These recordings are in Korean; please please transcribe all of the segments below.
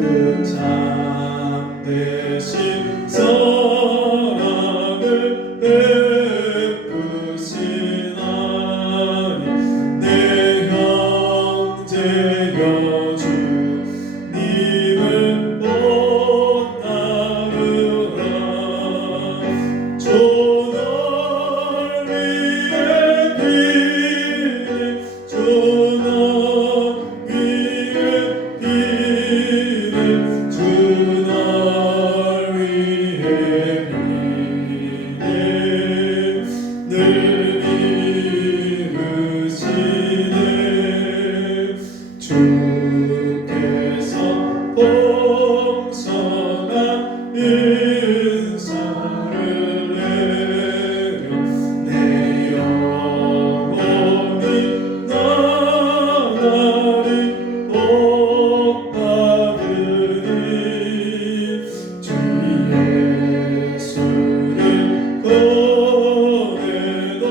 그 참되신 사랑을 베푸시나니 내 형제여 주님을 못 따르라. 주 널 위해 비네 주 널 위해 비네 주 널 위해 비네 늘 이루시네. 주께서 풍성한 인사를 내려 내 영혼이 나날이 복받으니 주 예수를 고뇌도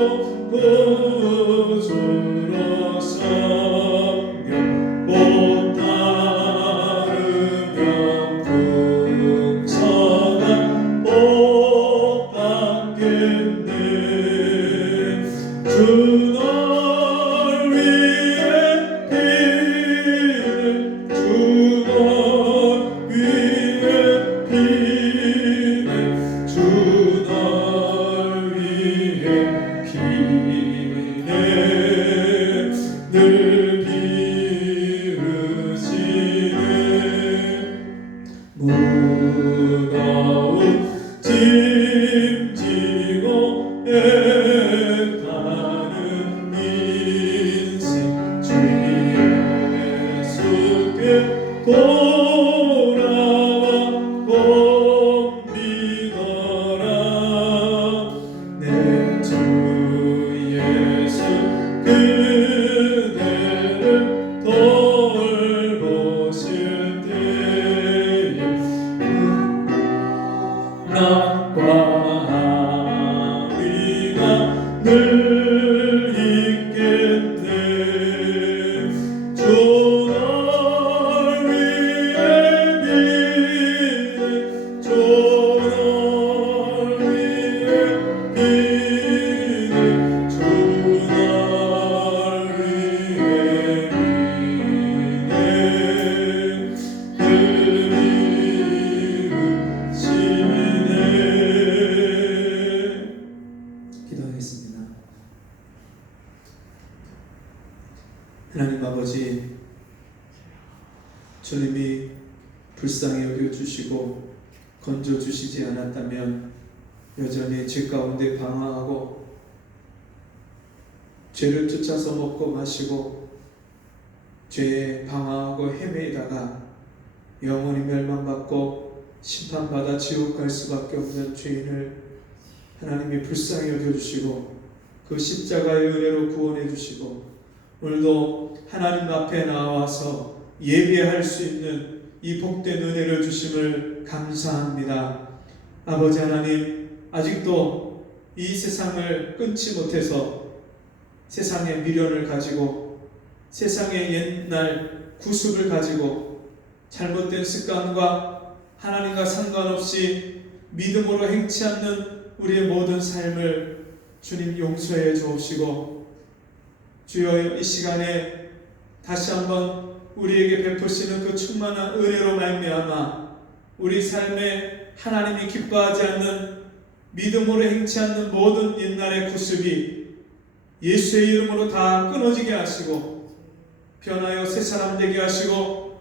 구주로 섬겨 못 따르면 풍성한 복 받겠네. 주 널 위해 비네 주 널 위해 비네 주 널 위해 비네 늘 비르시네. 무거운 짐 지고 애타는 인생 주 예수께 돌아와 꼭 믿어라. 내 주 예수 그대를 돌보실 때에 낙과 하위가 늘 있겠네. 주 널 위해 비네 주 널 위해 비네 주 널 위해 비네 늘 이루시네. 기도하겠습니다. 하나님 아버지, 주님이 불쌍히 여겨주시고 건져주시지 않았다면 여전히 죄 가운데 방황하고 죄를 쫓아서 먹고 마시고 죄에 방황하고 헤매다가 영원히 멸망받고 심판받아 지옥 갈 수밖에 없는 죄인을 하나님이 불쌍히 여겨주시고 그 십자가의 은혜로 구원해 주시고 오늘도 하나님 앞에 나와서 예배할 수 있는 이 복된 은혜를 주심을 감사합니다. 아버지 하나님, 아직도 이 세상을 끊지 못해서 세상의 미련을 가지고 세상의 옛날 구습을 가지고 잘못된 습관과 하나님과 상관없이 믿음으로 행치 않는 우리의 모든 삶을 주님 용서해 주옵시고, 주여 이 시간에 다시 한번 우리에게 베푸시는 그 충만한 은혜로 말미암아 우리 삶에 하나님이 기뻐하지 않는 믿음으로 행치 않는 모든 옛날의 구습이 예수의 이름으로 다 끊어지게 하시고 변하여 새 사람 되게 하시고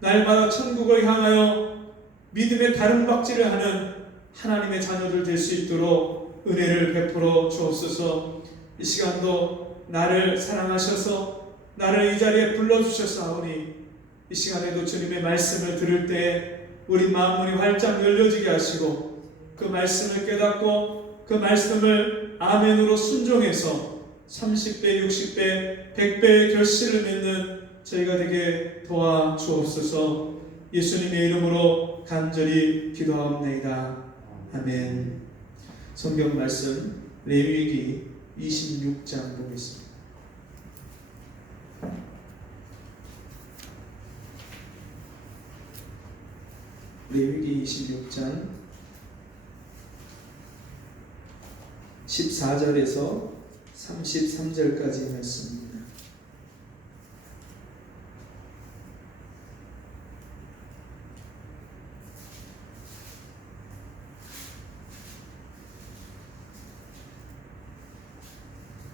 날마다 천국을 향하여 믿음의 다름박질을 하는 하나님의 자녀들 될 수 있도록 은혜를 베풀어 주옵소서. 이 시간도 나를 사랑하셔서 나를 이 자리에 불러주셨사오니 이 시간에도 주님의 말씀을 들을 때 우리 마음문이 활짝 열려지게 하시고 그 말씀을 깨닫고 그 말씀을 아멘으로 순종해서 30배, 60배, 100배의 결실을 맺는 저희가 되게 도와주옵소서. 예수님의 이름으로 간절히 기도하옵나이다. 아멘. 성경 말씀 레위기 26장 보겠습니다. 레위기 26장 14절에서 33절까지 말씀입니다.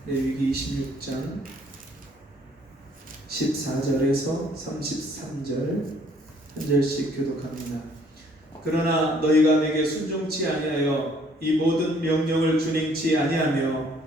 레위기 26장 14절에서 33절 한 절씩 교독합니다. 그러나 너희가 내게 순종치 아니하여 이 모든 명령을 준행치 아니하며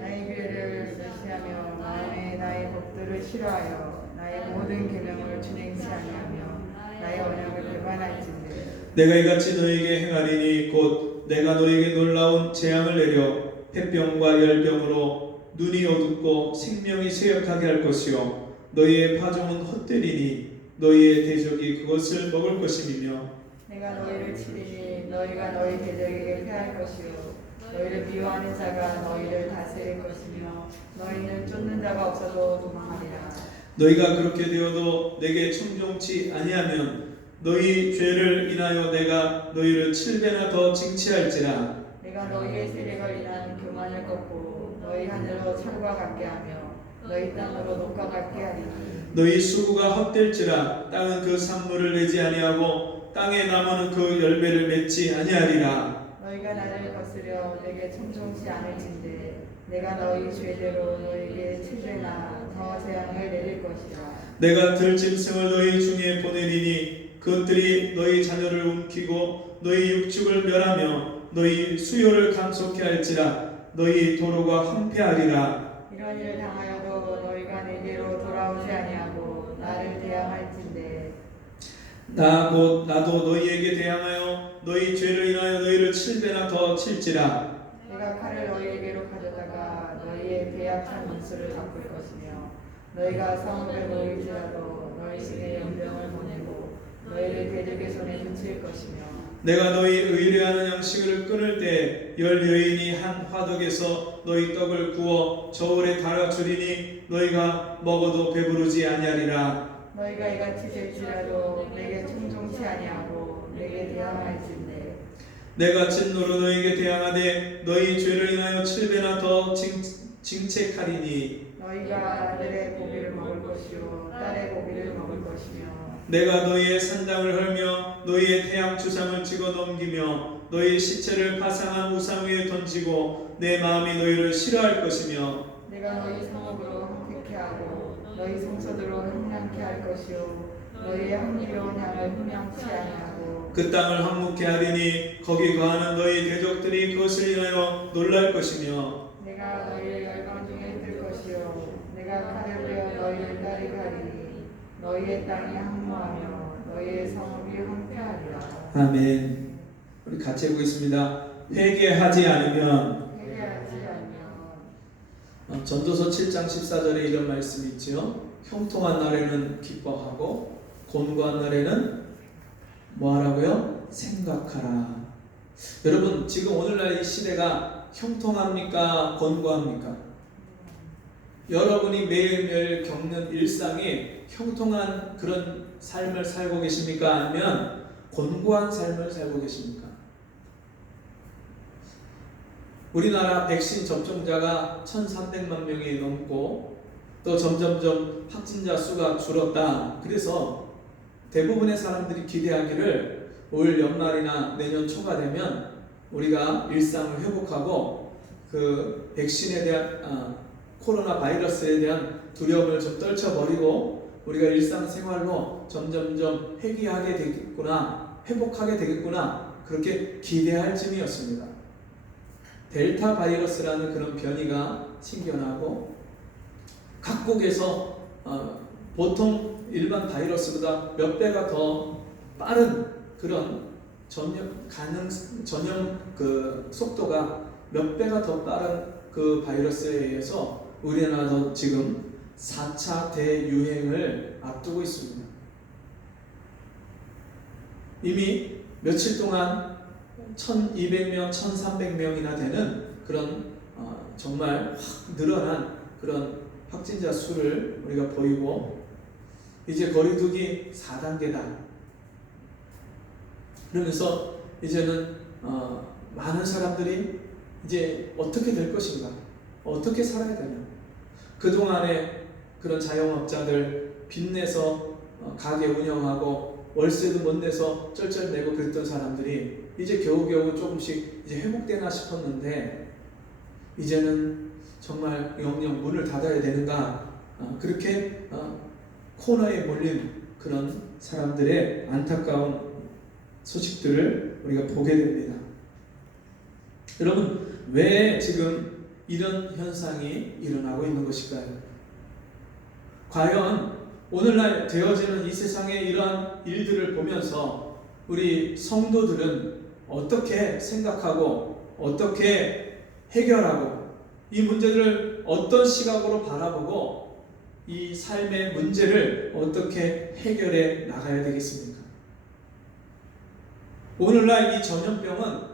나의 규례를 무시하며 마음에 나의 법들을 싫어하여 나의 모든 계명을 준행치 아니하며 나의 언약을 배반할진대 내가 이같이 너희에게 행하리니 곧 내가 너희에게 놀라운 재앙을 내려 폐병과 열병으로 눈이 어둡고 생명이 쇠약하게 할 것이요 너희의 파종은 헛되리니 너희의 대적이 그것을 먹을 것임이며 내가 너희를 치리니 너희가 너희 대적에게 패할 것이요 너희를 미워하는 자가 너희를 다스릴 것이며 너희는 쫓는 자가 없어도 도망하리라. 너희가 그렇게 되어도 내게 청종치 아니하면 너희 죄를 인하여 내가 너희를 7배나 더 징치할지라. 내가 너희의 세력을 인한 교만을 꺾고 너희 하늘로 철과 같게 하며 너희 땅으로 녹과 같게 하리니 너희 수구가 헛될지라 땅은 그 산물을 내지 아니하고 땅의 나무는 그 열매를 맺지 아니하리라. 너희가 나를 거스려 내게 청종치 않을진대 내가 너희 죄대로 너희에게 7배나 더 재앙을 내릴 것이라. 내가 들짐승을 너희 중에 보내리니 그것들이 너희 자녀를 움키고 너희 육축을 멸하며 너희 수요를 감속케 할지라. 너희 도로가 황폐하리라. 이런 일을 당하여도 너희가 내게로 돌아오지 아니하고 나를 대항할진대 나도 너희에게 대항하여 너희 죄를 인하여 너희를 7배나 더 칠지라. 내가 칼을 너희에게로 가져다가 너희의 배약한 문수를 닦을 것이며 너희가 성읍에 모일지라도 너희 중에 연병을 보내고 너희를 대적의 손에 붙일 것이며 내가 너희 의뢰하는 양식을 끊을 때 열 여인이 한 화덕에서 너희 떡을 구워 저울에 달아주리니 너희가 먹어도 배부르지 아니하리라. 너희가 이같이 될지라도 내게 청종치 아니하고 내게 대항할진대 내가 진노로 너희에게 대항하되 너희 죄를 인하여 7배나 더 징책하리니 너희가 아들의 고기를 먹을 것이요 딸의 고기를 먹을 것이며 내가 너희의 산당을 헐며 너희의 태양 주상을 찍어 넘기며 너희 시체를 파상한 우상 위에 던지고 내 마음이 너희를 싫어할 것이며 내가 너희 성읍으로 황폐케 하고 너희 성소들로 흥량케 할 것이요 너희의 향기로운 향을 흠양치 아니하고 그 땅을 황무케 하리니 거기 거하는 너희 대적들이 그것을 인하여 놀랄 것이며 내가 너희를 열방 중에 뜰 것이요 내가 칼을 베어 너희를 따르게 하리니 너희의 땅이 항모하며 너희의 성읍이 황폐하리라. 아멘. 우리 같이 해보겠습니다. 회개하지 않으면 회개하지 않으면 전도서 7장 14절에 이런 말씀이 있죠. 형통한 날에는 기뻐하고 곤고한 날에는 뭐하라고요? 생각하라. 여러분 지금 오늘날 이 시대가 형통합니까? 곤고합니까? 여러분이 매일매일 겪는 일상에 형통한 그런 삶을 살고 계십니까? 아니면 곤고한 삶을 살고 계십니까? 우리나라 백신 접종자가 1,300만 명이 넘고 또 점점점 확진자 수가 줄었다. 그래서 대부분의 사람들이 기대하기를 올 연말이나 내년 초가 되면 우리가 일상을 회복하고 그 백신에 대한 코로나 바이러스에 대한 두려움을 좀 떨쳐버리고 우리가 일상생활로 점점점 회귀하게 되겠구나, 회복하게 되겠구나, 그렇게 기대할 쯤이었습니다. 델타 바이러스라는 그런 변이가 생겨나고 각국에서 보통 일반 바이러스보다 몇 배가 더 빠른 그런 전염 그 속도가 몇 배가 더 빠른 그 바이러스에 의해서 우리나라도 지금 4차 대유행을 앞두고 있습니다. 이미 며칠 동안 1,200명, 1,300명이나 되는 그런 정말 확 늘어난 그런 확진자 수를 우리가 보이고 이제 거리두기 4단계다. 그러면서 이제는 많은 사람들이 이제 어떻게 될 것인가, 어떻게 살아야 되냐. 그동안에 그런 자영업자들 빚내서 가게 운영하고 월세도 못 내서 쩔쩔매고 그랬던 사람들이 이제 겨우겨우 조금씩 이제 회복되나 싶었는데 이제는 정말 영영 문을 닫아야 되는가, 그렇게 코너에 몰린 그런 사람들의 안타까운 소식들을 우리가 보게 됩니다. 여러분, 왜 지금 이런 현상이 일어나고 있는 것일까요? 과연 오늘날 되어지는 이 세상의 이러한 일들을 보면서 우리 성도들은 어떻게 생각하고 어떻게 해결하고 이 문제들을 어떤 시각으로 바라보고 이 삶의 문제를 어떻게 해결해 나가야 되겠습니까? 오늘날 이 전염병은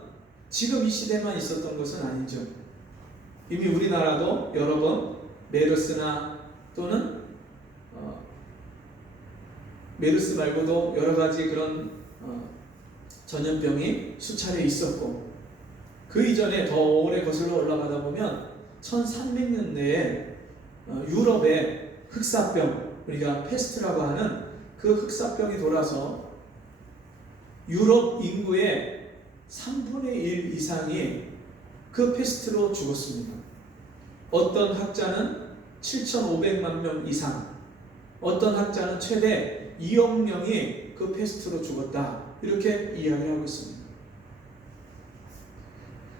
지금 이 시대만 있었던 것은 아니죠. 이미 우리나라도 여러 번 메르스나 또는 메르스 말고도 여러 가지 그런 전염병이 수차례 있었고, 그 이전에 더 오래 거슬러 올라가다 보면 1300년대에 유럽의 흑사병, 우리가 페스트라고 하는 그 흑사병이 돌아서 유럽 인구의 3분의 1 이상이 그 페스트로 죽었습니다. 어떤 학자는 7,500만 명 이상, 어떤 학자는 최대 2억 명이 그 페스트로 죽었다, 이렇게 이야기하고 있습니다.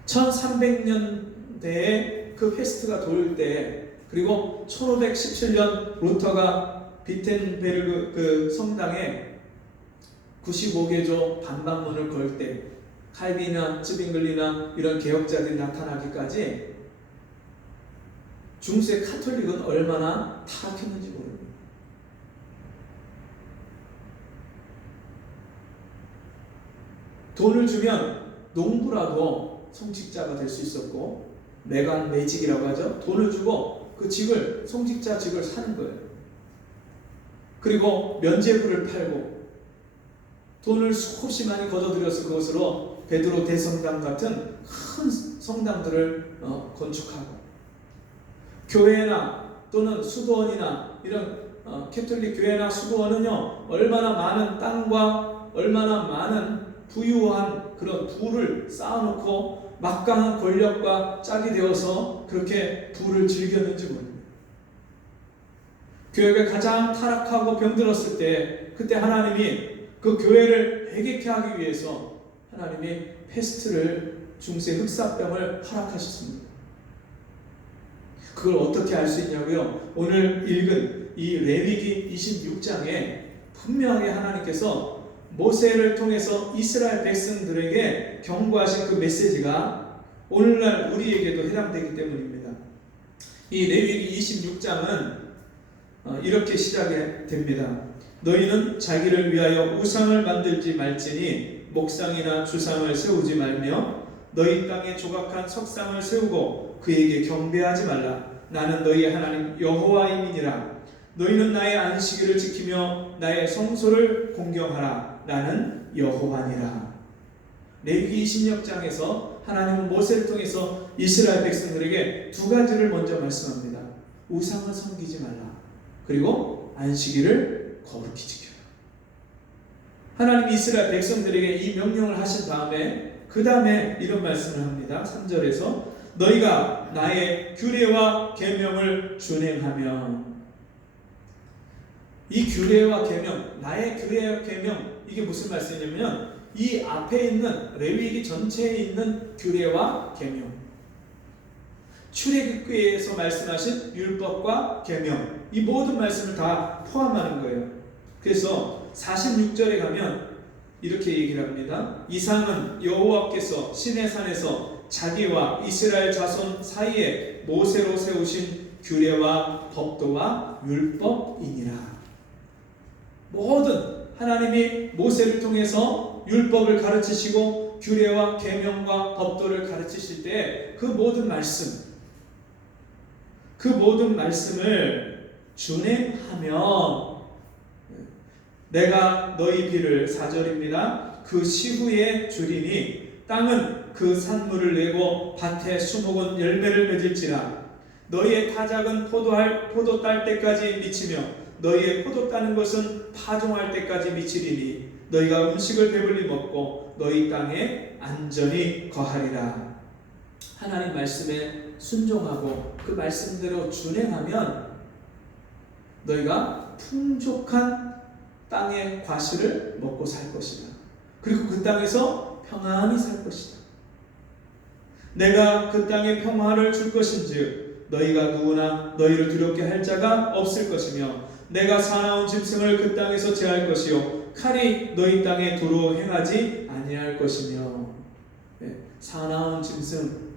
1300년대에 그 페스트가 돌 때, 그리고 1517년 루터가 비텐베르그 그 성당에 95개조 반박문을 걸 때 칼빈이나 츠빙글리나 이런 개혁자들이 나타나기까지 중세 카톨릭은 얼마나 타락했는지 모릅니다. 돈을 주면 농부라도 성직자가 될 수 있었고, 매간 매직이라고 하죠. 돈을 주고 그 직을, 성직자 직을 사는 거예요. 그리고 면죄부를 팔고 돈을 수없이 많이 거둬들여서 그것으로 베드로 대성당 같은 큰 성당들을 건축하고, 교회나 또는 수도원이나 이런 캐톨릭 교회나 수도원은요, 얼마나 많은 땅과 얼마나 많은 부유한 그런 부를 쌓아놓고 막강한 권력과 짝이 되어서 그렇게 부를 즐겼는지 모릅니다. 교회가 가장 타락하고 병들었을 때, 그때 하나님이 그 교회를 회개케 하기 위해서 하나님이 페스트를, 중세 흑사병을 허락하셨습니다. 그걸 어떻게 알 수 있냐고요? 오늘 읽은 이 레위기 26장에 분명하게 하나님께서 모세를 통해서 이스라엘 백성들에게 경고하신 그 메시지가 오늘날 우리에게도 해당되기 때문입니다. 이 레위기 26장은 이렇게 시작이 됩니다. 너희는 자기를 위하여 우상을 만들지 말지니 목상이나 주상을 세우지 말며 너희 땅에 조각한 석상을 세우고 그에게 경배하지 말라. 나는 너희 하나님 여호와임이니라. 너희는 나의 안식일을 지키며 나의 성소를 공경하라. 나는 여호와니라. 레위기 26장에서 하나님은 모세를 통해서 이스라엘 백성들에게 두 가지를 먼저 말씀합니다. 우상을 섬기지 말라. 그리고 안식일을 거룩히 지켜라. 하나님이 이스라엘 백성들에게 이 명령을 하신 다음에 그 다음에 이런 말씀을 합니다. 3절에서 너희가 나의 규례와 계명을 준행하면, 이 규례와 계명, 나의 규례와 계명, 이게 무슨 말씀이냐면 이 앞에 있는 레위기 전체에 있는 규례와 계명, 출애굽기에서 말씀하신 율법과 계명, 이 모든 말씀을 다 포함하는 거예요. 그래서 46절에 가면 이렇게 얘기를 합니다. 이상은 여호와께서 시내산에서 자기와 이스라엘 자손 사이에 모세로 세우신 규례와 법도와 율법이니라. 모든 하나님이 모세를 통해서 율법을 가르치시고 규례와 계명과 법도를 가르치실 때 그 모든 말씀, 그 모든 말씀을 준행하면 내가 너희 비를, 4절입니다. 그 시후에 주리니 땅은 그 산물을 내고 밭에 수목은 열매를 맺을지라. 너희의 타작은 포도 딸 때까지 미치며 너희의 포도 따는 것은 파종할 때까지 미치리니 너희가 음식을 배불리 먹고 너희 땅에 안전히 거하리라. 하나님 말씀에 순종하고 그 말씀대로 준행하면 너희가 풍족한 땅의 과실을 먹고 살 것이다. 그리고 그 땅에서 평안히 살 것이다. 내가 그 땅에 평화를 줄 것인즉 너희가 누구나 너희를 두렵게 할 자가 없을 것이며 내가 사나운 짐승을 그 땅에서 제할 것이요 칼이 너희 땅에 도로 행하지 아니할 것이며. 사나운 짐승,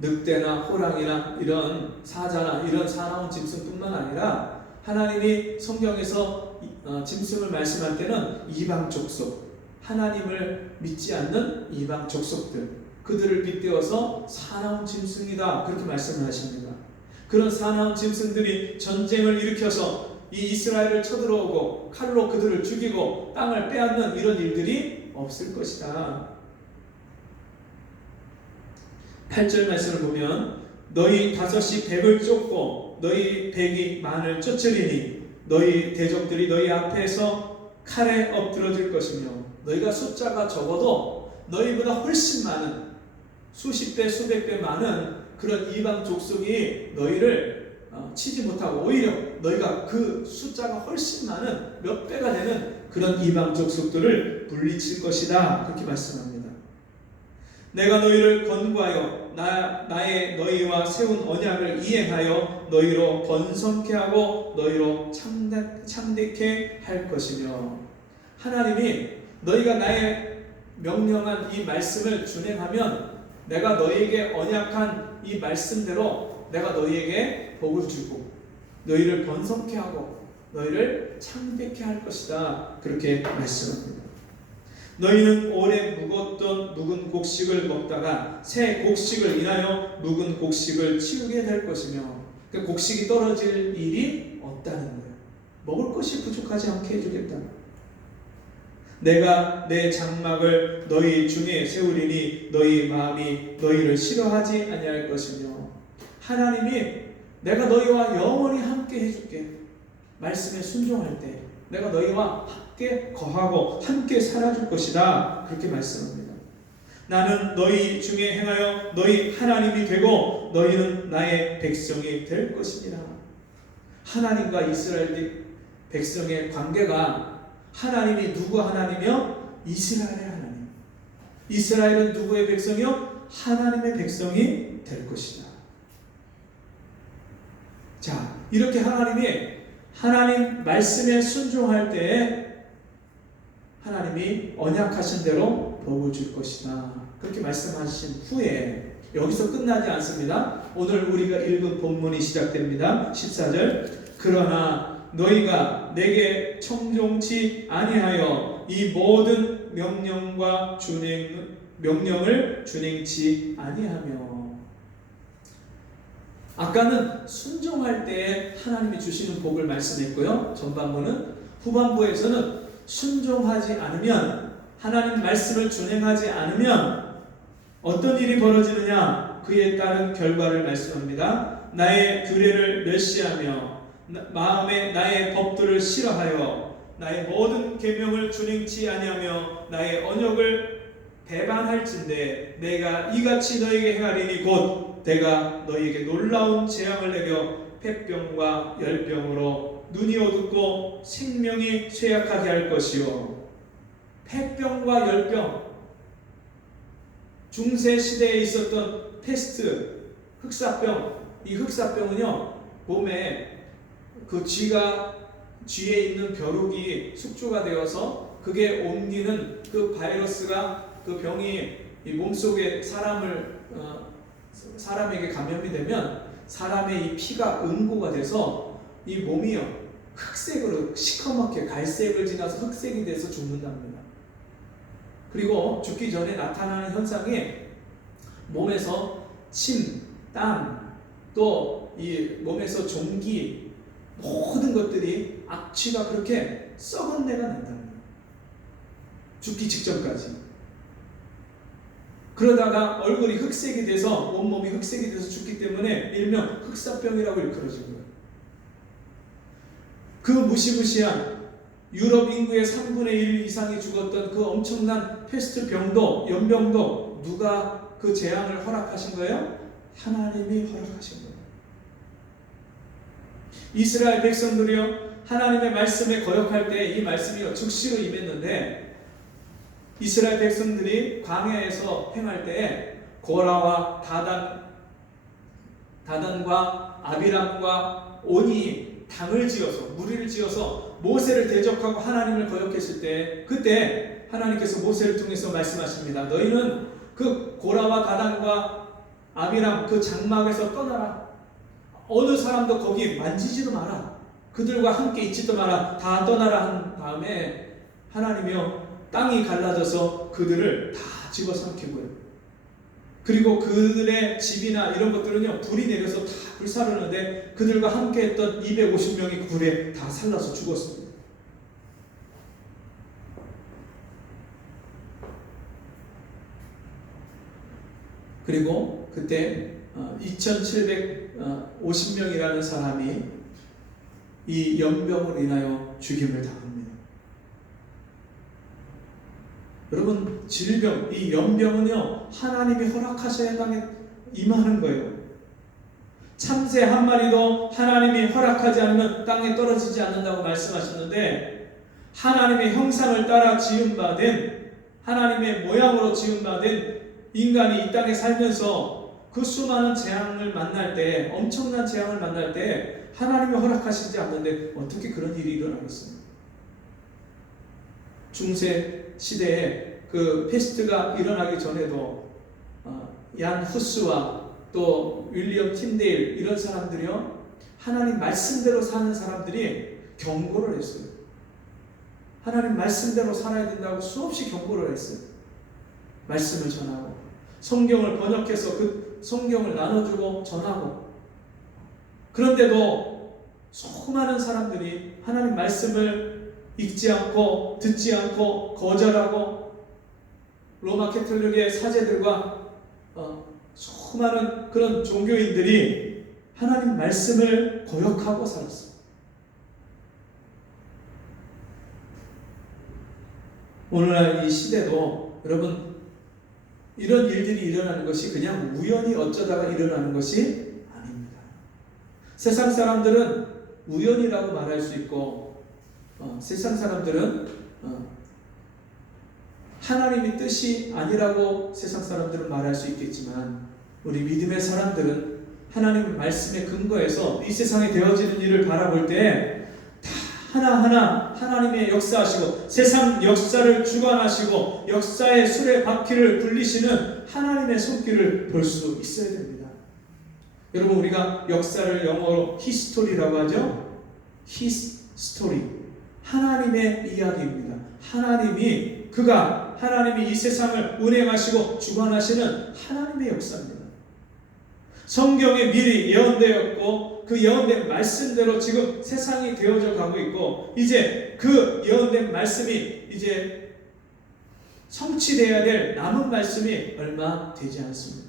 늑대나 호랑이나 이런 사자나 이런 사나운 짐승뿐만 아니라 하나님이 성경에서 짐승을 말씀할 때는 이방 족속, 하나님을 믿지 않는 이방 족속들, 그들을 빗대어서 사나운 짐승이다 그렇게 말씀을 하십니다. 그런 사나운 짐승들이 전쟁을 일으켜서 이 이스라엘을 쳐들어오고 칼로 그들을 죽이고 땅을 빼앗는 이런 일들이 없을 것이다. 8절 말씀을 보면 너희 다섯이 백을 쫓고 너희 백이 만을 쫓으리니 너희 대적들이 너희 앞에서 칼에 엎드러질 것이며 너희가 숫자가 적어도 너희보다 훨씬 많은 수십 배 수백 배 많은 그런 이방 족속이 너희를 치지 못하고 오히려 너희가 그 숫자가 훨씬 많은 몇 배가 되는 그런 이방 족속들을 물리칠 것이다 그렇게 말씀합니다. 내가 너희를 권고하여 나의 너희와 세운 언약을 이행하여 너희로 번성케 하고 너희로 창대케 할 것이며. 하나님이 너희가 나의 명령한 이 말씀을 준행하면 내가 너희에게 언약한 이 말씀대로 내가 너희에게 복을 주고 너희를 번성케 하고 너희를 창대케 할 것이다 그렇게 말씀합니다. 너희는 오래 묵었던 묵은 곡식을 먹다가 새 곡식을 인하여 묵은 곡식을 치우게 될 것이며 그 곡식이 떨어질 일이 없다는 거예요. 먹을 것이 부족하지 않게 해주겠다. 내가 내 장막을 너희 중에 세우리니 너희 마음이 너희를 싫어하지 아니할 것이며. 하나님이 내가 너희와 영원히 함께 해줄게. 말씀에 순종할 때 내가 너희와 함께 거하고 함께 살아줄 것이다 그렇게 말씀합니다. 나는 너희 중에 행하여 너희 하나님이 되고 너희는 나의 백성이 될 것이니라. 하나님과 이스라엘 백성의 관계가 하나님이 누구 하나님이요? 이스라엘의 하나님. 이스라엘은 누구의 백성이요? 하나님의 백성이 될 것이다. 자, 이렇게 하나님 말씀에 순종할 때에 하나님이 언약하신 대로 복을 줄 것이다 그렇게 말씀하신 후에 여기서 끝나지 않습니다. 오늘 우리가 읽은 본문이 시작됩니다. 14절 그러나 너희가 내게 청종치 아니하여 이 모든 명령을 준행치 아니하며. 아까는 순종할 때에 하나님이 주시는 복을 말씀했고요. 전반부는 후반부에서는 순종하지 않으면 하나님 말씀을 준행하지 않으면 어떤 일이 벌어지느냐 그에 따른 결과를 말씀합니다. 나의 규례를 멸시하며 마음에 나의 법도를 싫어하여 나의 모든 계명을 준행치 아니하며 나의 언약을 배반할진대 내가 이같이 너에게 행하리니 곧 내가 너희에게 놀라운 재앙을 내려 폐병과 열병으로 눈이 어둡고 생명이 쇠약하게 할 것이요. 폐병과 열병, 중세 시대에 있었던 페스트, 흑사병. 이 흑사병은요 몸에 그 쥐에 있는 벼룩이 숙주가 되어서 그게 옮기는 그 바이러스가 그 병이 이 몸속에 사람에게 감염이 되면 사람의 이 피가 응고가 돼서 이 몸이요 흑색으로 시커멓게 갈색을 지나서 흑색이 돼서 죽는답니다. 그리고 죽기 전에 나타나는 현상이 몸에서 침, 땀, 또 이 몸에서 종기 모든 것들이 악취가 그렇게 썩은 내가 난답니다. 죽기 직전까지. 그러다가 얼굴이 흑색이 돼서 온몸이 흑색이 돼서 죽기 때문에 일명 흑사병이라고 일컬어진 거예요. 그 무시무시한 유럽 인구의 3분의 1 이상이 죽었던 그 엄청난 패스트 병도 연병도 누가 그 재앙을 허락하신 거예요? 하나님이 허락하신 거예요. 이스라엘 백성들이요 하나님의 말씀에 거역할 때 이 말씀이 즉시로 임했는데 이스라엘 백성들이 광야에서 행할 때 고라와 다단과 아비람과 온이 당을 지어서 무리를 지어서 모세를 대적하고 하나님을 거역했을 때 그때 하나님께서 모세를 통해서 말씀하십니다. 너희는 그 고라와 다단과 아비람 그 장막에서 떠나라. 어느 사람도 거기 만지지도 마라. 그들과 함께 있지도 마라. 다 떠나라 한 다음에 하나님이요 땅이 갈라져서 그들을 다 집어삼키고요. 그리고 그들의 집이나 이런 것들은요 불이 내려서 다 불사르는데 그들과 함께 했던 250명이 불에 다 살라서 죽었습니다. 그리고 그때 2750명이라는 사람이 이 연병으로 인하여 죽임을 당합니다. 여러분 질병, 이 연병은요 하나님이 허락하셔야 땅에 임하는 거예요. 참새 한 마리도 하나님이 허락하지 않으면 땅에 떨어지지 않는다고 말씀하셨는데 하나님의 형상을 따라 지음받은 하나님의 모양으로 지음받은 인간이 이 땅에 살면서 그 수많은 재앙을 만날 때 엄청난 재앙을 만날 때 하나님이 허락하시지 않는데 어떻게 그런 일이 일어나겠습니까? 중세 시대에 그 패스트가 일어나기 전에도 얀 후스와 또 윌리엄 틴데일 이런 사람들이요 하나님 말씀대로 사는 사람들이 경고를 했어요. 하나님 말씀대로 살아야 된다고 수없이 경고를 했어요. 말씀을 전하고 성경을 번역해서 그 성경을 나눠주고 전하고 그런데도 수많은 사람들이 하나님 말씀을 읽지 않고 듣지 않고 거절하고 로마 캐톨릭의 사제들과 수많은 그런 종교인들이 하나님 말씀을 거역하고 살았어요. 오늘날 이 시대도 여러분 이런 일들이 일어나는 것이 그냥 우연히 어쩌다가 일어나는 것이 아닙니다. 세상 사람들은 우연이라고 말할 수 있고 세상 사람들은 하나님의 뜻이 아니라고 세상 사람들은 말할 수 있겠지만 우리 믿음의 사람들은 하나님의 말씀에 근거해서 이 세상에 되어지는 일을 바라볼 때 다 하나하나 하나님의 역사하시고 세상 역사를 주관하시고 역사의 수레바퀴를 굴리시는 하나님의 손길을 볼 수 있어야 됩니다. 여러분 우리가 역사를 영어로 히스토리라고 하죠. 히스토리 하나님의 이야기입니다. 하나님이 이 세상을 운행하시고 주관하시는 하나님의 역사입니다. 성경에 미리 예언되었고 그 예언된 말씀대로 지금 세상이 되어져 가고 있고 이제 그 예언된 말씀이 이제 성취되어야 될 남은 말씀이 얼마 되지 않습니다.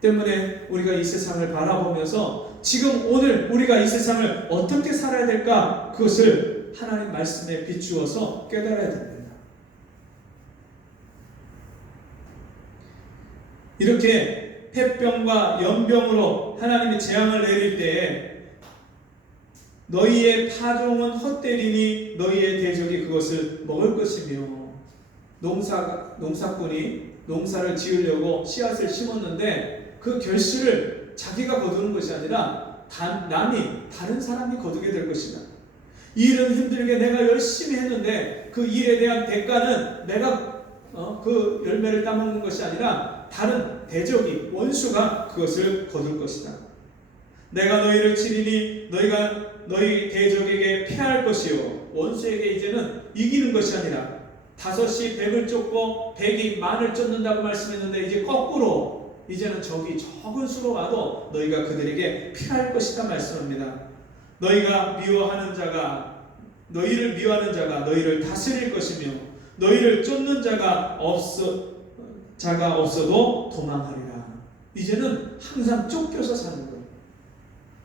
때문에 우리가 이 세상을 바라보면서 지금 오늘 우리가 이 세상을 어떻게 살아야 될까 그것을 하나님 말씀에 비추어서 깨달아야 됩니다. 이렇게 폐병과 연병으로 하나님이 재앙을 내릴 때에 너희의 파종은 헛되리니 너희의 대적이 그것을 먹을 것이며 농사꾼이 농사를 지으려고 씨앗을 심었는데 그 결실을 자기가 거두는 것이 아니라 다른 사람이 거두게 될 것이다. 이 일은 힘들게 내가 열심히 했는데 그 일에 대한 대가는 내가 그 열매를 따먹는 것이 아니라 다른 대적이 원수가 그것을 거둘 것이다. 내가 너희를 치리니 너희가 너희 대적에게 패할 것이요 원수에게 이제는 이기는 것이 아니라 5이 100을 쫓고 100이 만을 쫓는다고 말씀했는데 이제 거꾸로 이제는 적이 적은 수로 와도 너희가 그들에게 패할 것이다 말씀합니다. 너희를 미워하는 자가 너희를 다스릴 것이며 너희를 쫓는 자가 없어도 도망하리라. 이제는 항상 쫓겨서 사는 거예요.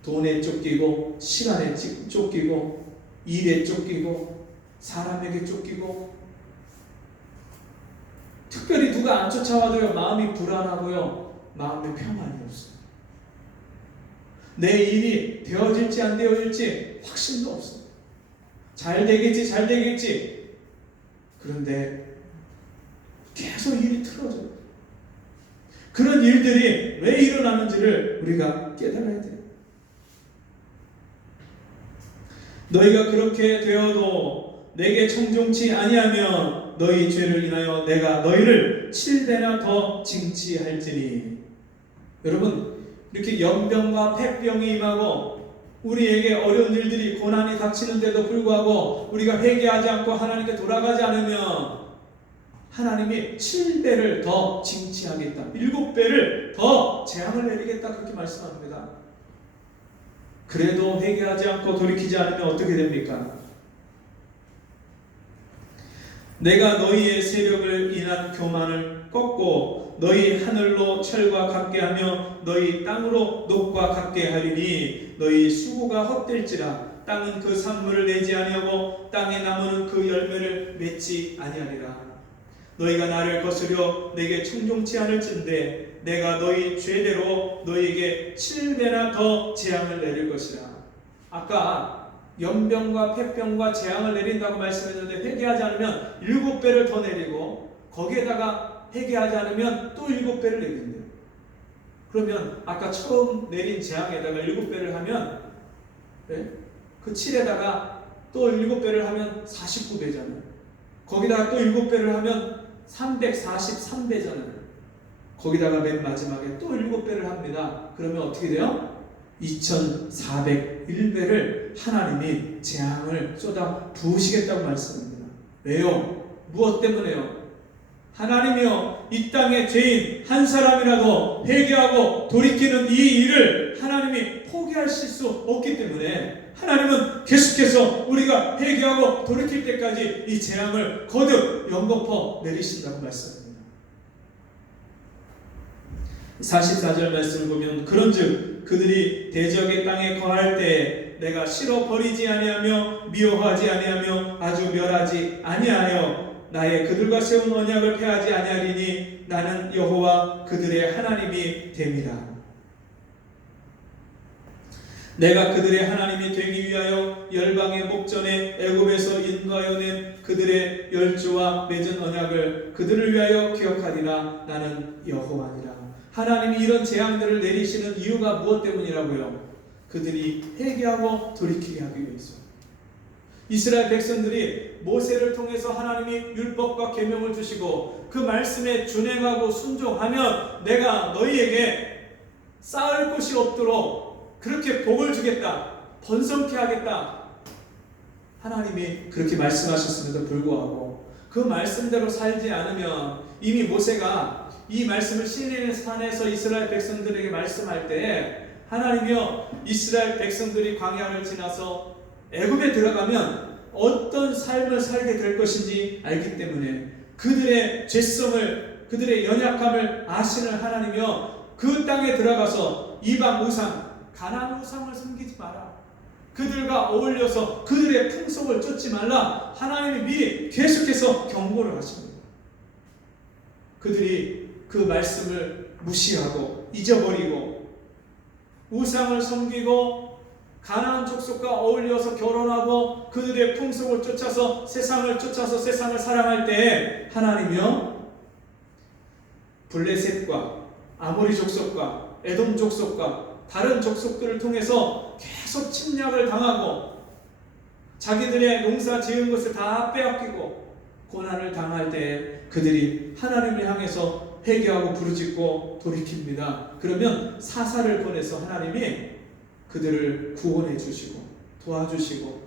돈에 쫓기고, 시간에 쫓기고, 일에 쫓기고, 사람에게 쫓기고, 특별히 누가 안 쫓아와도요, 마음이 불안하고요, 마음에 평안이 없어요. 내 일이 되어질지 안 되어질지 확신도 없어요. 잘 되겠지. 그런데 계속 일이 틀어져요. 그런 일들이 왜 일어나는지를 우리가 깨달아야 돼요. 너희가 그렇게 되어도 내게 청종치 아니하면 너희 죄를 인하여 내가 너희를 7배나 더 징치할지니. 여러분, 이렇게 연병과 폐병이 임하고 우리에게 어려운 일들이 고난이 닥치는데도 불구하고 우리가 회개하지 않고 하나님께 돌아가지 않으면 하나님이 7배를 더 징치하겠다, 7배를 더 재앙을 내리겠다, 그렇게 말씀합니다. 그래도 회개하지 않고 돌이키지 않으면 어떻게 됩니까? 내가 너희의 세력을 인한 교만을 꺾고 너희 하늘로 철과 같게 하며 너희 땅으로 녹과 같게 하리니 너희 수고가 헛될지라 땅은 그 산물을 내지 아니하고 땅의 나무는 그 열매를 맺지 아니하리라. 너희가 나를 거스려 내게 청종치 않을진대 내가 너희 죄대로 너희에게 7배나 더 재앙을 내릴 것이라. 아까 연병과 폐병과 재앙을 내린다고 말씀했는데 회개하지 않으면 7배를 더 내리고 거기에다가 회개하지 않으면 또 7배를 내린대요. 그러면 아까 처음 내린 재앙에다가 7배를 하면 그 7에다가 또 7배를 하면 49배잖아요. 거기다가 또 7배를 하면 343배잖아요. 거기다가 맨 마지막에 또 7배를 합니다. 그러면 어떻게 돼요? 2401배를 하나님이 재앙을 쏟아 부으시겠다고 말씀합니다. 왜요? 무엇 때문에요? 하나님이요, 이 땅의 죄인 한 사람이라도 회개하고 돌이키는 이 일을 하나님이 포기하실 수 없기 때문에 하나님은 계속해서 우리가 회개하고 돌이킬 때까지 이 재앙을 거듭 연거푸 내리신다고 말씀합니다. 44절 말씀을 보면 그런즉 그들이 대적의 땅에 거할 때에 내가 실어 버리지 아니하며 미워하지 아니하며 아주 멸하지 아니하여 나의 그들과 세운 언약을 폐하지 아니하리니 나는 여호와 그들의 하나님이 됨이라. 내가 그들의 하나님이 되기 위하여 열방의 목전에 애굽에서 인도하여 낸 그들의 열조와 맺은 언약을 그들을 위하여 기억하리라. 나는 여호와니라. 하나님이 이런 재앙들을 내리시는 이유가 무엇 때문이라고요? 그들이 회개하고 돌이키게 하기 위해서. 이스라엘 백성들이 모세를 통해서 하나님이 율법과 계명을 주시고 그 말씀에 준행하고 순종하면 내가 너희에게 쌓을 곳이 없도록 그렇게 복을 주겠다, 번성케 하겠다, 하나님이 그렇게 말씀하셨음에도 불구하고 그 말씀대로 살지 않으면, 이미 모세가 이 말씀을 시내의 산에서 이스라엘 백성들에게 말씀할 때 하나님이요, 이스라엘 백성들이 광야를 지나서 애굽에 들어가면 어떤 삶을 살게 될 것인지 알기 때문에 그들의 죄성을, 그들의 연약함을 아시는 하나님이요, 그 땅에 들어가서 이방 우상, 가나안 우상을 섬기지 마라, 그들과 어울려서 그들의 풍속을 쫓지 말라, 하나님이 미리 계속해서 경고를 하십니다. 그들이 그 말씀을 무시하고 잊어버리고 우상을 섬기고 가나안 족속과 어울려서 결혼하고 그들의 풍속을 쫓아서 세상을 사랑할 때에 하나님이요, 블레셋과 아모리 족속과 에돔 족속과 다른 족속들을 통해서 계속 침략을 당하고 자기들의 농사 지은 것을 다 빼앗기고 고난을 당할 때 그들이 하나님을 향해서 회개하고 부르짖고 돌이킵니다. 그러면 사사를 보내서 하나님이 그들을 구원해 주시고 도와주시고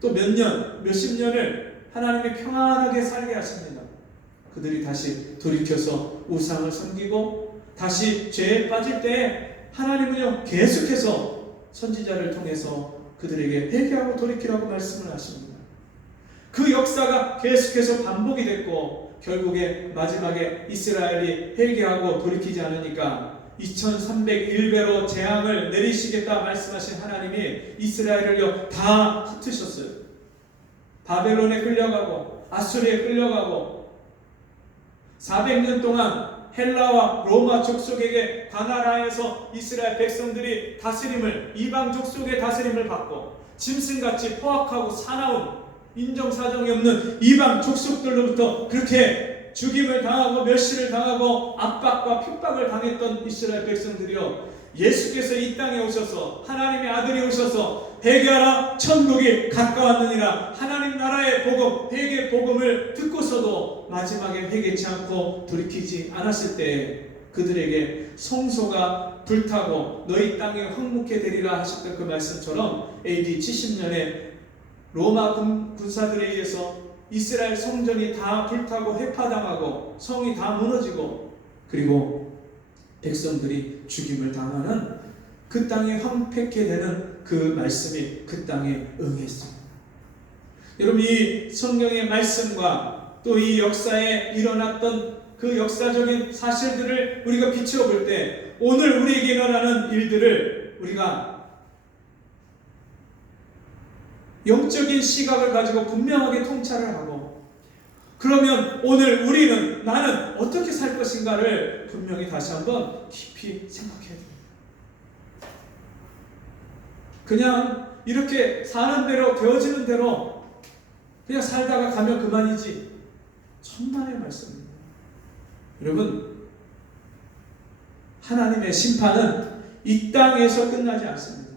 또 몇십 년을 하나님이 평안하게 살게 하십니다. 그들이 다시 돌이켜서 우상을 섬기고 다시 죄에 빠질 때 하나님은요, 계속해서 선지자를 통해서 그들에게 회개하고 돌이키라고 말씀을 하십니다. 그 역사가 계속해서 반복이 됐고 결국에 마지막에 이스라엘이 회개하고 돌이키지 않으니까 2301배로 재앙을 내리시겠다 말씀하신 하나님이 이스라엘을요 다 흩으셨어요. 바벨론에 끌려가고 아수리에 끌려가고 400년 동안 헬라와 로마 족속에게 가나라에서 이스라엘 백성들이 다스림을 이방 족속의 다스림을 받고 짐승같이 포악하고 사나운 인정사정이 없는 이방 족속들로부터 그렇게 죽임을 당하고 멸시를 당하고 압박과 핍박을 당했던 이스라엘 백성들이요 예수께서 이 땅에 오셔서 하나님의 아들이 오셔서 회개하라 천국이 가까웠느니라 하나님 나라의 복음 회개 복음을 듣고서도 마지막에 회개치 않고 돌이키지 않았을 때 그들에게 성소가 불타고 너희 땅에 황무케 되리라 하셨던 그 말씀처럼 AD 70년에 로마 군사들에 의해서 이스라엘 성전이 다 불타고 회파당하고 성이 다 무너지고 그리고 백성들이 죽임을 당하는 그 땅에 황폐케 되는 그 말씀이 그 땅에 응했습니다. 여러분 이 성경의 말씀과 또 이 역사에 일어났던 그 역사적인 사실들을 우리가 비추어 볼 때 오늘 우리에게 일어나는 일들을 우리가 영적인 시각을 가지고 분명하게 통찰을 하고 그러면 오늘 우리는 나는 어떻게 살 것인가를 분명히 다시 한번 깊이 생각해야 됩니다. 그냥 이렇게 사는 대로 되어지는 대로 그냥 살다가 가면 그만이지 천만의 말씀입니다. 여러분 하나님의 심판은 이 땅에서 끝나지 않습니다.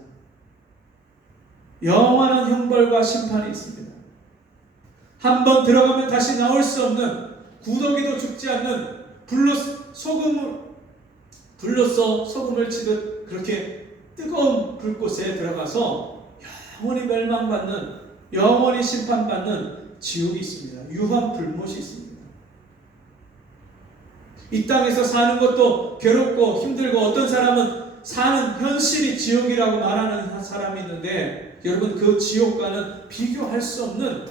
영원한 형벌과 심판이 있습니다. 한번 들어가면 다시 나올 수 없는 구더기도 죽지 않는 불로써 소금을 치듯 그렇게 뜨거운 불꽃에 들어가서 영원히 멸망받는 영원히 심판받는 지옥이 있습니다. 유한 불못이 있습니다. 이 땅에서 사는 것도 괴롭고 힘들고 어떤 사람은 사는 현실이 지옥이라고 말하는 사람이 있는데 여러분 그 지옥과는 비교할 수 없는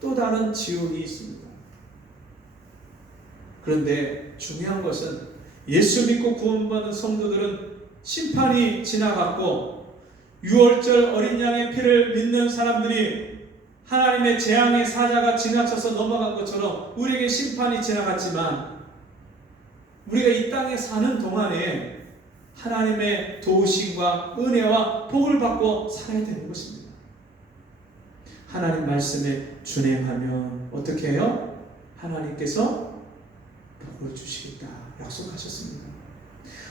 또 다른 지옥이 있습니다. 그런데 중요한 것은 예수 믿고 구원받은 성도들은 심판이 지나갔고 유월절 어린 양의 피를 믿는 사람들이 하나님의 재앙의 사자가 지나쳐서 넘어간 것처럼 우리에게 심판이 지나갔지만 우리가 이 땅에 사는 동안에 하나님의 도우심과 은혜와 복을 받고 살아야 되는 것입니다. 하나님 말씀에 준행하면 어떻게 해요? 하나님께서 복을 주시겠다 약속하셨습니다.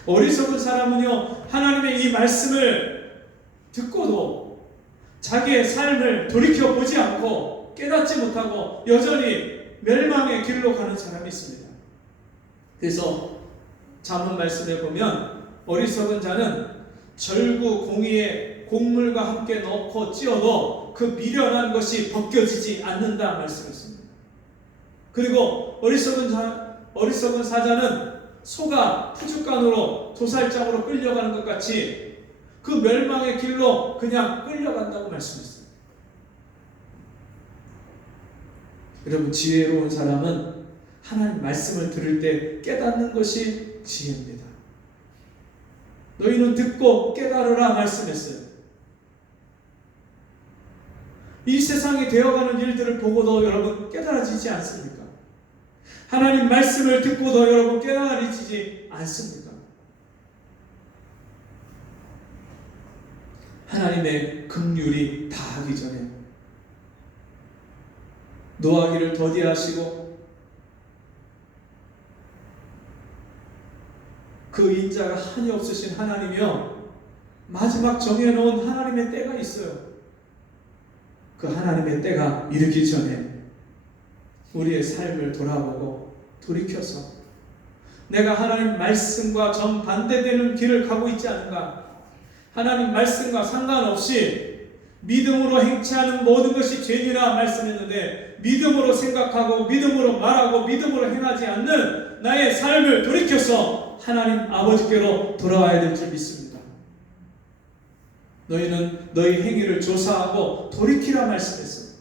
어리석은 사람은요 하나님의 이 말씀을 듣고도 자기의 삶을 돌이켜보지 않고 깨닫지 못하고 여전히 멸망의 길로 가는 사람이 있습니다. 그래서 잠언 말씀에 보면 어리석은 자는 절구 공의에 곡물과 함께 넣고 찧어도 그 미련한 것이 벗겨지지 않는다 말씀했습니다. 그리고 어리석은 사자는 소가 푸죽간으로 도살장으로 끌려가는 것 같이 그 멸망의 길로 그냥 끌려간다고 말씀했어요. 여러분 지혜로운 사람은 하나님 말씀을 들을 때 깨닫는 것이 지혜입니다. 너희는 듣고 깨달으라 말씀했어요. 이 세상이 되어가는 일들을 보고도 여러분 깨달아지지 않습니까? 하나님 말씀을 듣고도 여러분 깨달아지지 않습니까? 하나님의 긍휼이 다하기 전에 노하기를 더디하시고 그 인자가 한이 없으신 하나님이요 마지막 정해놓은 하나님의 때가 있어요. 그 하나님의 때가 이르기 전에 우리의 삶을 돌아보고 돌이켜서 내가 하나님 말씀과 정반대되는 길을 가고 있지 않은가? 하나님 말씀과 상관없이 믿음으로 행치하는 모든 것이 죄니라 말씀했는데 믿음으로 생각하고 믿음으로 말하고 믿음으로 행하지 않는 나의 삶을 돌이켜서 하나님 아버지께로 돌아와야 될 줄 믿습니다. 너희는 너희 행위를 조사하고 돌이키라 말씀했어요.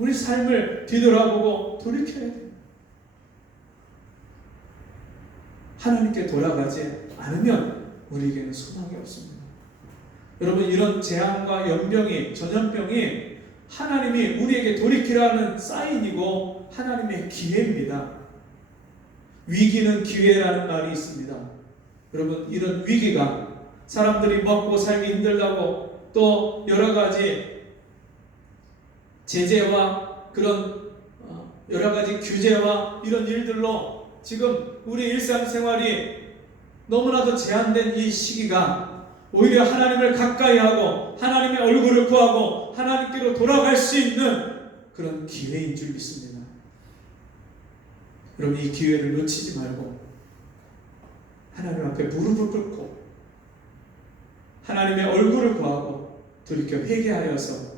우리 삶을 뒤돌아보고 돌이켜야 돼요. 하나님께 돌아가지 않으면 우리에게는 소망이 없습니다. 여러분, 이런 재앙과 연병이, 전염병이 하나님이 우리에게 돌이키라는 사인이고 하나님의 기회입니다. 위기는 기회라는 말이 있습니다. 여러분, 이런 위기가 사람들이 먹고 살기 힘들다고 또 여러 가지 제재와 그런 여러 가지 규제와 이런 일들로 지금 우리 일상생활이 너무나도 제한된 이 시기가 오히려 하나님을 가까이 하고 하나님의 얼굴을 구하고 하나님께로 돌아갈 수 있는 그런 기회인 줄 믿습니다. 여러분, 이 기회를 놓치지 말고 하나님 앞에 무릎을 꿇고 하나님의 얼굴을 구하고 돌이켜 회개하여서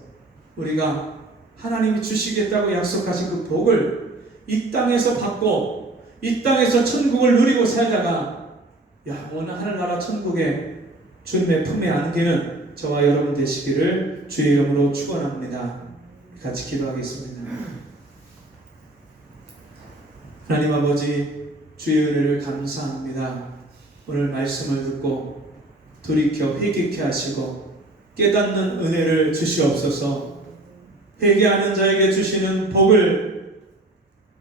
우리가 하나님이 주시겠다고 약속하신 그 복을 이 땅에서 받고 이 땅에서 천국을 누리고 살다가 영원한 하늘나라 천국에 주님의 품에 안기는 저와 여러분 되시기를 주의 이름으로 축원합니다. 같이 기도하겠습니다. 하나님 아버지, 주의 은혜를 감사합니다. 오늘 말씀을 듣고 돌이켜 회개케 하시고 깨닫는 은혜를 주시옵소서. 회개하는 자에게 주시는 복을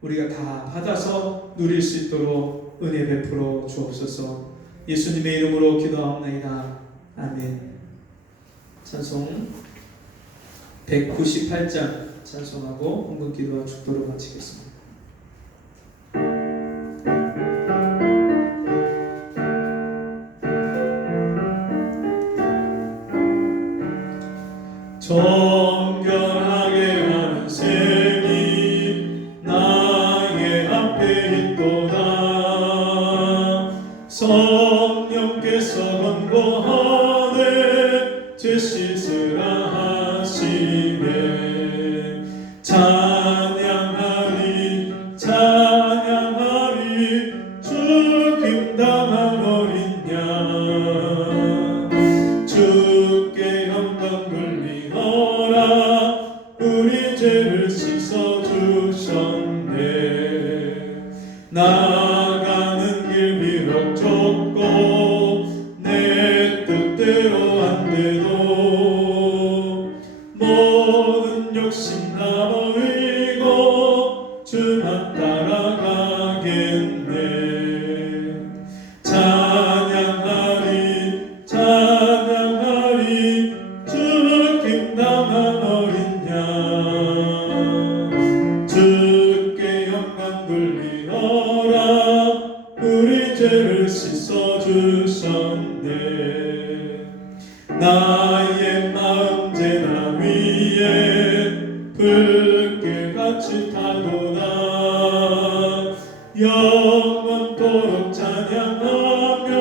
우리가 다 받아서 누릴 수 있도록 은혜 베풀어 주옵소서. 예수님의 이름으로 기도하옵나이다. 아멘. 찬송 198장 찬송하고 헌금 기도와 축도로 마치겠습니다. 정결하게 하는 셈이 나의 앞에 있도다. 성령께서 권고하네 죄 씻으라 하시네. 찬양하리 찬양하리 죽임 당한 어린 양. 주께 영광 돌리어라. 우리 죄를 씻어주셨네. 나가는 길 비록 좁고 내 뜻대로 안 돼도 모든 욕심 다 버리고 주만 따라가겠네. 찬양하리 찬양하리 죽임 당한 어린 양. 주께 영광 돌리어라. 우리 죄를 씻어주셨네. 나의 마음 제나 위에 불길같이 타도다. 영원토록 찬양하며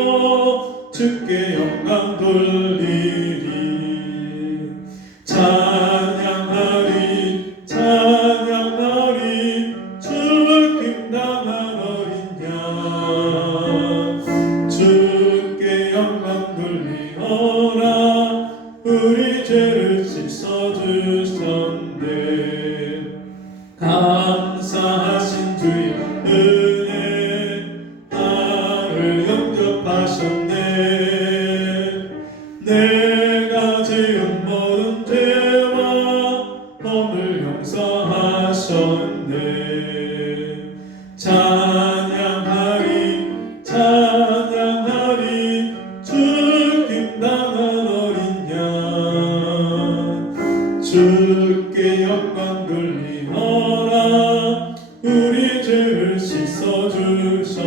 주께 영광 돌리리. 찬양하리 찬양하리 죽임 당한 어린 양. 주께 영광 돌리어라. 우리 죄를 씻어주셨네. 감사하신 주의 은혜 나를 영접하셨네. 내가 지은 모든 죄와 범을 용서하셨네. 찬양하리 찬양하리 죽임 당한 어린 양. 주께 영광 돌리어라. 우리 죄를 씻어주셨네.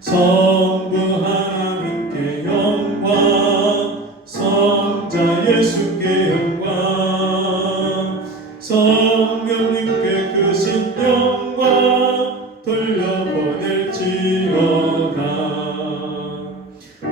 성부 하나님께 영광, 성자 예수께 영광, 성령님께 크신 영광 돌려